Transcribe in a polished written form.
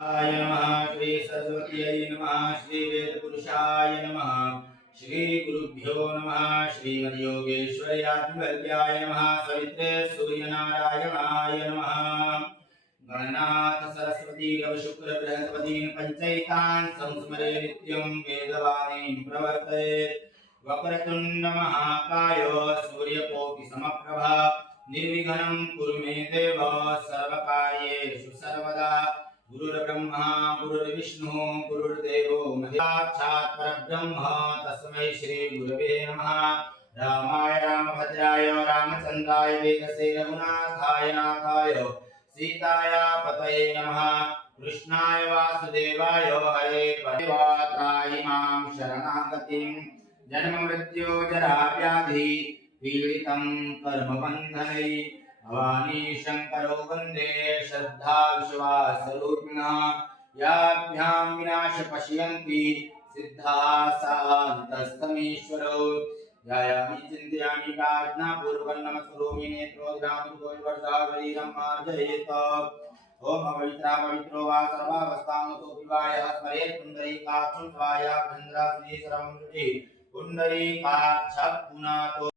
आय नमः श्री सरस्वत्यै नमः श्री वेदपुरुषाय नमः श्री गुरुभ्यो नमः श्रीमद्योगेश्वरी आत्मवल्क्याय नमः सवित्रे सूर्यनारायणाय नमः गणनाथ सरस्वती रव शुक्र बृहस्पतीन् पञ्चैतान् संस्मरे नित्यं वेदवाणीं प्रवर्तयेत् वक्रतुण्ड महाकाय सूर्यकोटि समप्रभा निर्विघ्नं कुरु मे देव सर्वकार्येषु सर्वदा गुरुर्ब्रह्मा गुरुर्विष्णु गुरुर्देवो साक्षात् परब्रह्म तस्मै श्री गुरवे नमः। रामाय रामभद्राय रामचन्द्राय वेदसे रघुनाथाय नाथाय सीताय पतये नमः। कृष्णाय वासुदेवाय हरे परमेश्वराय मां शरणागतिं जन्म मृत्यु जरा व्याधि पीडितं कर्मबन्धनै भवानी शंकरो वंदे श्रद्धा विश्वास रूपिणः याभ्यां विनाश पश्यन्ति सिद्धा सान्तस्तमीश्वरो ध्यायामि चिन्तयामि प्रार्थना पूर्वं नमस्करोमि नेत्रोद्घामि गोविवर्षः शरीरं मार्जयेत् ओम पवित्रा पवित्रो वा सर्वावस्थामतो विवायः स्मरेत् पुण्डरीकाक्षं स्वाया भन्द्रा श्री सर्वं शुचि पुण्डरीकाक्ष पुनातो